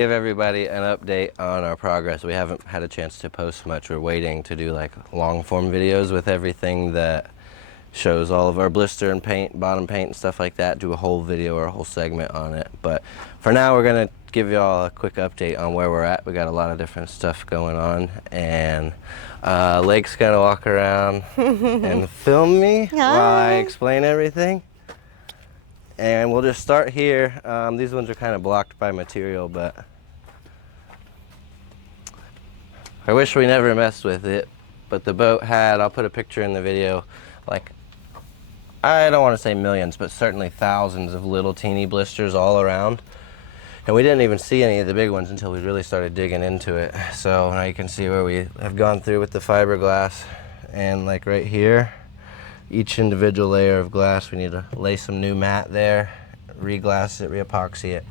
Give everybody an update on our progress. We haven't had a chance to post much. We're waiting to do like long form videos with everything that shows all of our blister and paint, bottom paint and stuff like that. Do a whole video or a whole segment on it. But for now, we're gonna give y'all a quick update on where we're at. We got a lot of different stuff going on, and Lake's gonna walk around and film me while I explain everything. And we'll just start here. These ones are kind of blocked by material, but I wish we never messed with it. But the boat had, I'll put a picture in the video, like, I don't want to say millions, but certainly thousands of little teeny blisters all around. And we didn't even see any of the big ones until we really started digging into it. So now you can see where we have gone through with the fiberglass, and like right here, each individual layer of glass, we need to lay some new mat there, re-glass it, re-epoxy it.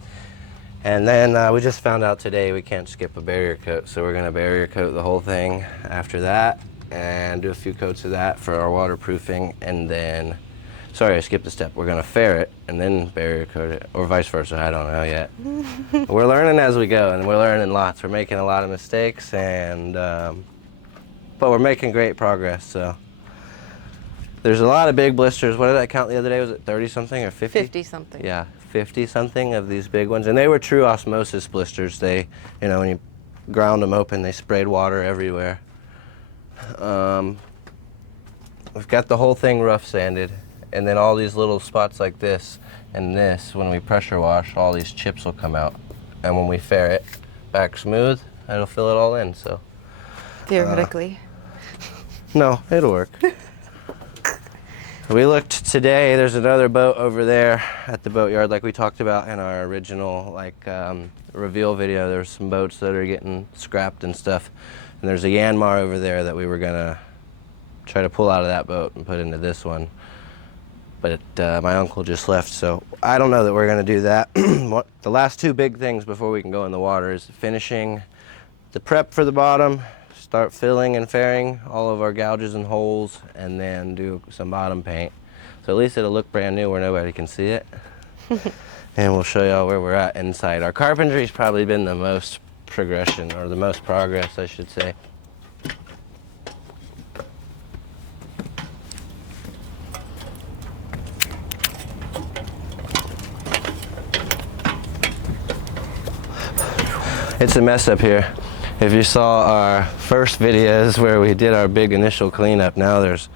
And then we just found out today we can't skip a barrier coat, so we're gonna barrier coat the whole thing after that and do a few coats of that for our waterproofing. And then, sorry, I skipped a step. We're gonna ferret and then barrier coat it, or vice versa, I don't know yet. We're learning as we go, and we're learning lots. We're making a lot of mistakes, and but we're making great progress, so. There's a lot of big blisters. What did I count the other day? Was it 30 something or 50? 50 something. Yeah, 50 something of these big ones. And they were true osmosis blisters. They, you know, when you ground them open, they sprayed water everywhere. We've got the whole thing rough sanded. And then all these little spots like this and this, when we pressure wash, all these chips will come out. And when we ferret back smooth, it'll fill it all in, so. Theoretically. No, it'll work. We looked today, there's another boat over there at the boatyard like we talked about in our original reveal video. There's some boats that are getting scrapped and stuff. And there's a Yanmar over there that we were gonna try to pull out of that boat and put into this one. But my uncle just left, so I don't know that we're gonna do that. The last two big things before we can go in the water is finishing the prep for the bottom, start filling and fairing all of our gouges and holes, and then do some bottom paint. So at least it'll look brand new where nobody can see it. And we'll show y'all where we're at inside. Our carpentry's probably been the most progression, or the most progress, I should say. It's a mess up here. If you saw our first videos where we did our big initial cleanup, now there's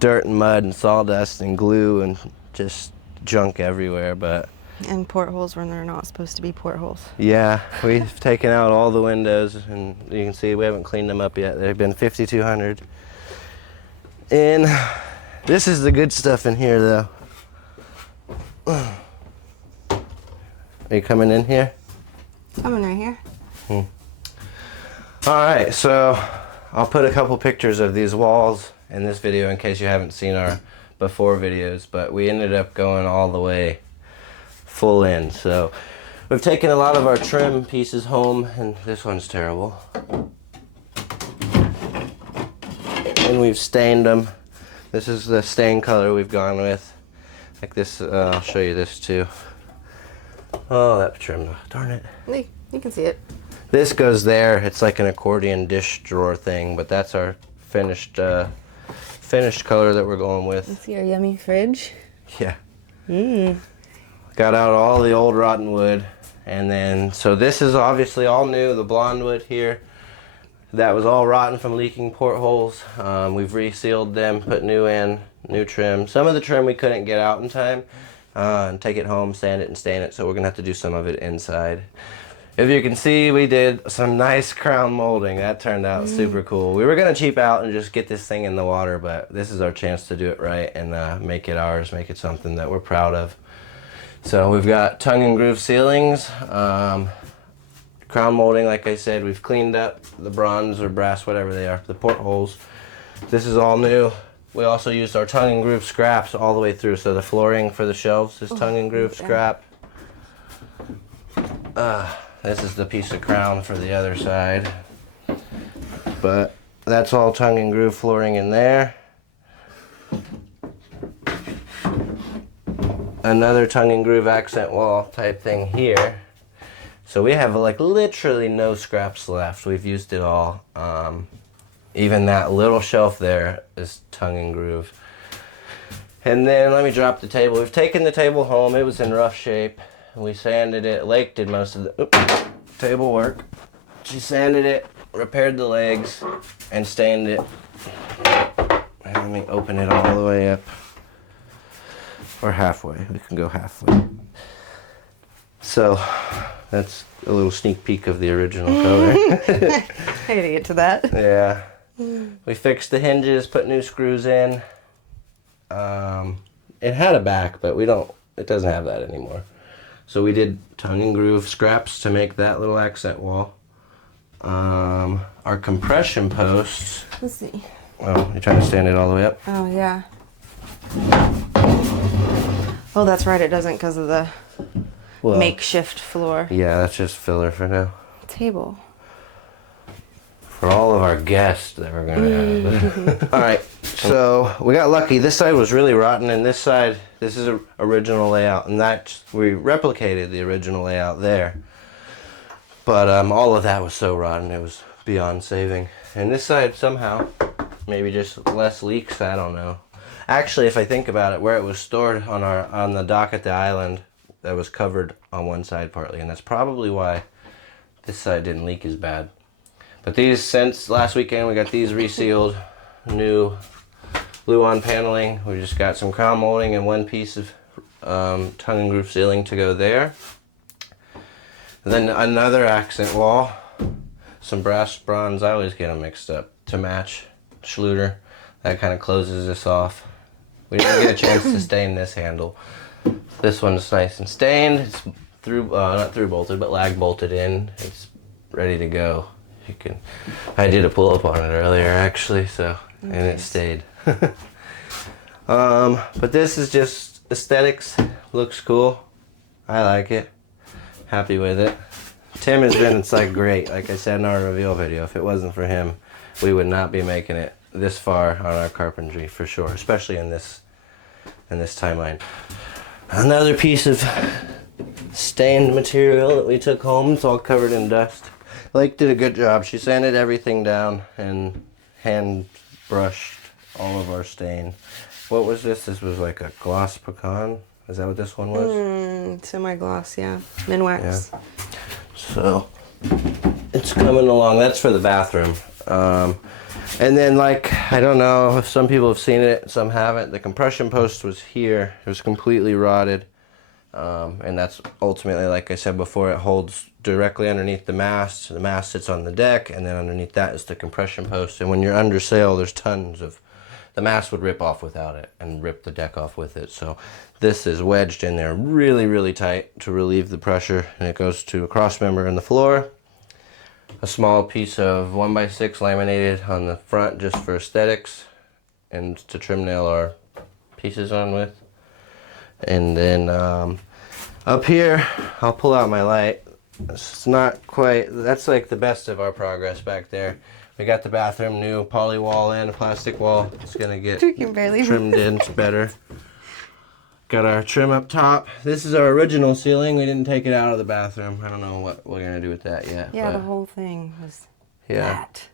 dirt and mud and sawdust and glue and just junk everywhere. But And portholes when they're not supposed to be portholes. yeah, we've taken out all the windows, and you can see we haven't cleaned them up yet. They've been 5,200. And this is the good stuff in here, though. Are you coming in here? Coming right here. All right, so I'll put a couple pictures of these walls in this video in case you haven't seen our before videos, but we ended up going all the way full in. So we've taken a lot of our trim pieces home, and this one's terrible. And we've stained them. This is the stain color we've gone with. Like this, I'll show you this too. Oh, that trim, darn it. You can see it. This goes there. It's like an accordion dish drawer thing, but that's our finished color that we're going with. You see our yummy fridge? Yeah. Got out all the old rotten wood, and then so this is obviously all new. The blonde wood here, that was all rotten from leaking portholes. We've resealed them, put new trim. Some of the trim we couldn't get out in time, and take it home, sand it and stain it. So we're gonna have to do some of it inside. If you can see, we did some nice crown molding. That turned out super cool. We were gonna cheap out and just get this thing in the water, but this is our chance to do it right and make it ours, make it something that we're proud of. So we've got tongue and groove ceilings, crown molding, like I said. We've cleaned up the bronze or brass, whatever they are, the portholes. This is all new. We also used our tongue and groove scraps all the way through. So the flooring for the shelves is tongue and groove scrap. This is the piece of crown for the other side. But that's all tongue and groove flooring in there. Another tongue and groove accent wall type thing here. So we have like literally no scraps left. We've used it all. Even that little shelf there is tongue and groove. And then let me drop the table. We've taken the table home. It was in rough shape. We sanded it. Lake did most of the table work. She sanded it, repaired the legs, and stained it. And let me open it all the way up. Or halfway. We can go halfway. So that's a little sneak peek of the original color. I gotta get to that. Yeah. We fixed the hinges, put new screws in. It had a back, but it doesn't have that anymore. So we did tongue and groove scraps to make that little accent wall. Our compression posts. Let's see. Oh, you're trying to stand it all the way up? Oh, yeah. Oh, that's right. It doesn't because of the makeshift floor. Yeah, that's just filler for now. Table. For all of our guests that we're going to have. All right, so we got lucky. This side was really rotten, and this side, this is an original layout, and we replicated the original layout there. But all of that was so rotten, it was beyond saving. And this side, somehow, maybe just less leaks, I don't know. Actually, if I think about it, where it was stored on the dock at the island, that was covered on one side partly, and that's probably why this side didn't leak as bad. But these, since last weekend, we got these resealed, new glue-on paneling. We just got some crown molding and one piece of tongue and groove sealing to go there. And then another accent wall, some brass bronze. I always get them mixed up to match Schluter. That kind of closes this off. We didn't get a chance to stain this handle. This one's nice and stained. It's not through bolted, but lag bolted in. It's ready to go. I did a pull up on it earlier actually, so and it stayed. But this is just aesthetics. Looks cool. I like it. Happy with it. Tim has been great. Like I said in our reveal video, if it wasn't for him, we would not be making it this far on our carpentry for sure, especially in this timeline. Another piece of stained material that we took home. It's all covered in dust. Lake did a good job. She sanded everything down and hand brushed all of our stain. What was this? This was like a gloss pecan. Is that what this one was? Semi-gloss, yeah. Minwax. Yeah. So it's coming along. That's for the bathroom. And then I don't know if some people have seen it, some haven't. The compression post was here. It was completely rotted. And that's ultimately, like I said before, it holds directly underneath the mast. The mast sits on the deck, and then underneath that is the compression post. And when you're under sail, there's tons of... The mast would rip off without it and rip the deck off with it. So this is wedged in there really, really tight to relieve the pressure. And it goes to a cross member in the floor. A small piece of 1x6 laminated on the front just for aesthetics. And to trim nail our pieces on with. And then up here, I'll pull out my light. It's not quite, that's like the best of our progress back there. We got the bathroom new poly wall in, a plastic wall. It's gonna get trimmed in, it's better. Got our trim up top. This is our original ceiling. We didn't take it out of the bathroom. I don't know what we're gonna do with that yet. Yeah, the whole thing was that.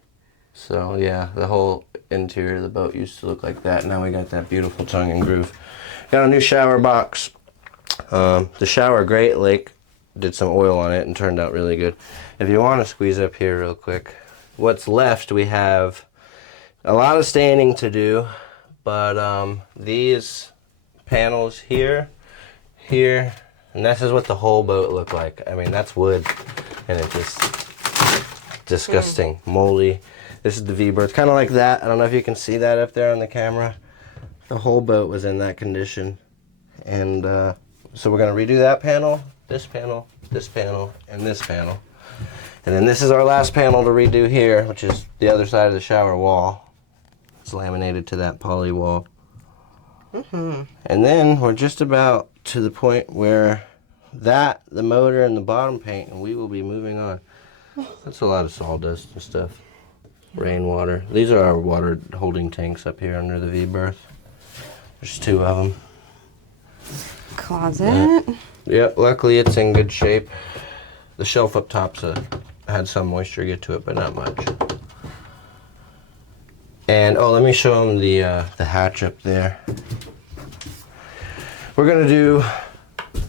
So yeah, the whole interior of the boat used to look like that. Now we got that beautiful tongue and groove. Got a new shower box. The shower grate, Lake did some oil on it and turned out really good. If you want to squeeze up here real quick, what's left, we have a lot of staining to do, but these panels here, and this is what the whole boat looked like. I mean, that's wood, and it's just disgusting, moldy. This is the V-berth, kind of like that. I don't know if you can see that up there on the camera. The whole boat was in that condition. And so we're going to redo that panel, this panel, this panel, and this panel. And then this is our last panel to redo here, which is the other side of the shower wall. It's laminated to that poly wall. And then we're just about to the point where the motor and the bottom paint, and we will be moving on. That's a lot of sawdust and stuff. Rainwater. These are our water holding tanks up here under the V-berth. There's 2 of them. Closet. Yeah, luckily it's in good shape. the shelf up top's had some moisture get to it, but not much. And oh, let me show them the hatch up there. We're gonna do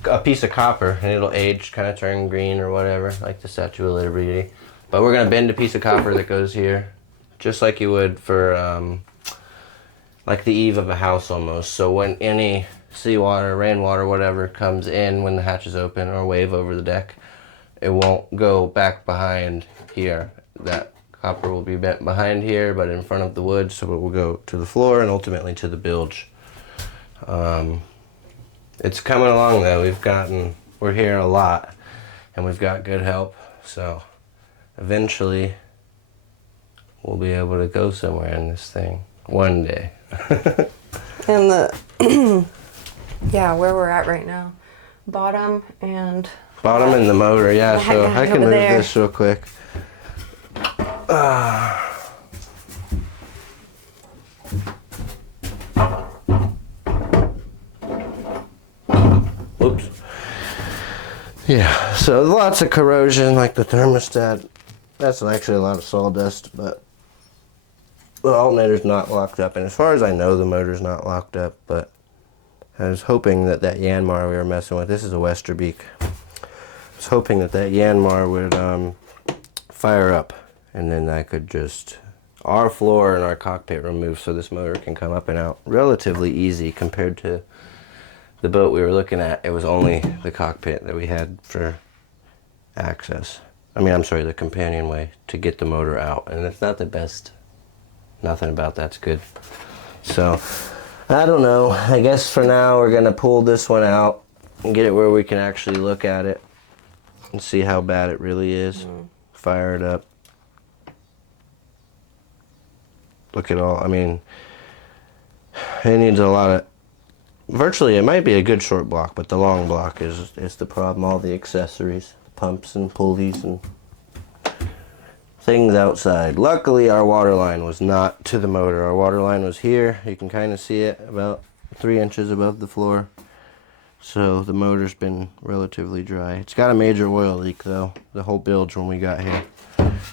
a piece of copper, and it'll age, kind of turn green or whatever, like the Statue of Liberty. But we're gonna bend a piece of copper that goes here, just like you would for like the eave of a house almost. So when any seawater, rainwater, whatever comes in when the hatch is open or wave over the deck, it won't go back behind here. That copper will be bent behind here, but in front of the wood, so it will go to the floor and ultimately to the bilge. It's coming along though. We're here a lot, and we've got good help. So eventually, we'll be able to go somewhere in this thing one day. And the yeah, where we're at right now, bottom and the motor. Yeah. So I can move there. this real quick. Oops. Yeah, so lots of corrosion, like the thermostat. That's actually a lot of sawdust, but the alternator's not locked up. And as far as I know, the motor's not locked up, but I was hoping that Yanmar we were messing with, this is a Westerbeek. I was hoping that Yanmar would fire up, and then I could just, our floor and our cockpit removed so this motor can come up and out relatively easy compared to the boat we were looking at. It was only the cockpit that we had for access. I mean, I'm sorry, the companionway to get the motor out. And it's not the best. Nothing about that's good. So, I don't know. I guess for now we're going to pull this one out and get it where we can actually look at it and see how bad it really is. Fire it up. Look at all, I mean, it needs a lot of, virtually it might be a good short block, but the long block is the problem. All the accessories, pumps and pulleys and things outside. Luckily our water line was not to the motor. Our water line was here. You can kind of see it about 3 inches above the floor. So the motor's been relatively dry. It's got a major oil leak though. The whole bilge when we got here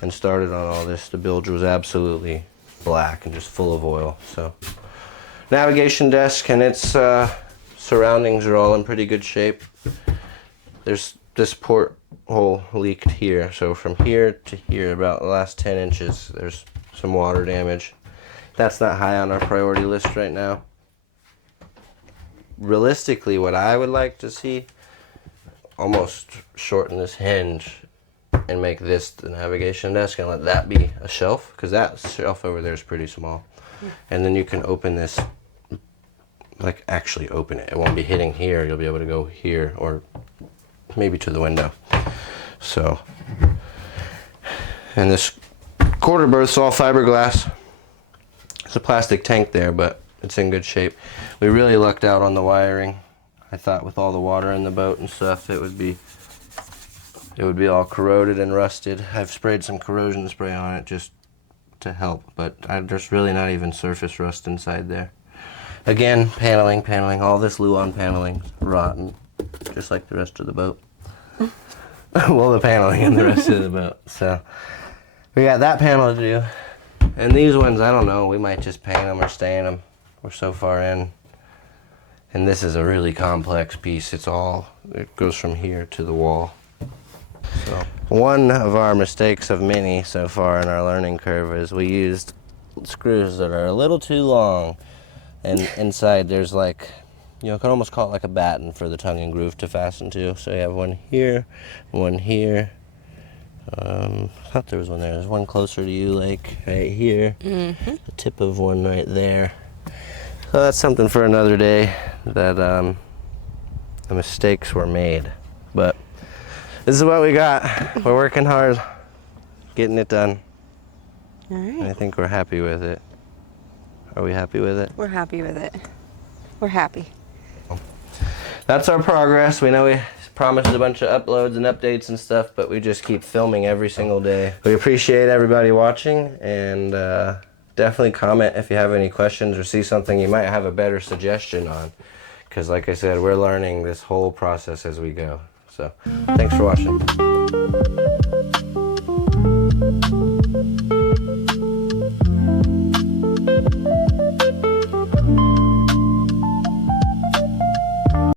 and started on all this, the bilge was absolutely black and just full of oil. So navigation desk and its surroundings are all in pretty good shape. There's this porthole leaked here, so from here to here, about the last 10 inches, there's some water damage. That's not high on our priority list right now. Realistically, what I would like to see, almost shorten this hinge and make this the navigation desk and let that be a shelf, because that shelf over there is pretty small. And then you can open this, like actually open it. It won't be hitting here. You'll be able to go here or maybe to the window. So, and this quarter berth's all fiberglass. It's a plastic tank there, but it's in good shape. We really lucked out on the wiring. I thought with all the water in the boat and stuff, it would be all corroded and rusted. I've sprayed some corrosion spray on it just to help, but there's really not even surface rust inside there. Again, paneling, all this Luan paneling, rotten, just like the rest of the boat. Well, the paneling and the rest of the boat. So, we got that panel to do. And these ones, I don't know, we might just paint them or stain them. We're so far in. And this is a really complex piece. It goes from here to the wall. So, one of our mistakes of many so far in our learning curve is we used screws that are a little too long. And inside there's like, you can almost call it like a batten for the tongue and groove to fasten to. So you have one here, one here. I thought there was one there. There's one closer to you, like right here. The tip of one right there. So that's something for another day, that the mistakes were made. But this is what we got. We're working hard, getting it done. All right. And I think we're happy with it. Are we happy with it? We're happy with it. We're happy. That's our progress. We know we promised a bunch of uploads and updates and stuff, but we just keep filming every single day. We appreciate everybody watching, and definitely comment if you have any questions or see something you might have a better suggestion on. Because like I said, we're learning this whole process as we go. So, thanks for watching. it.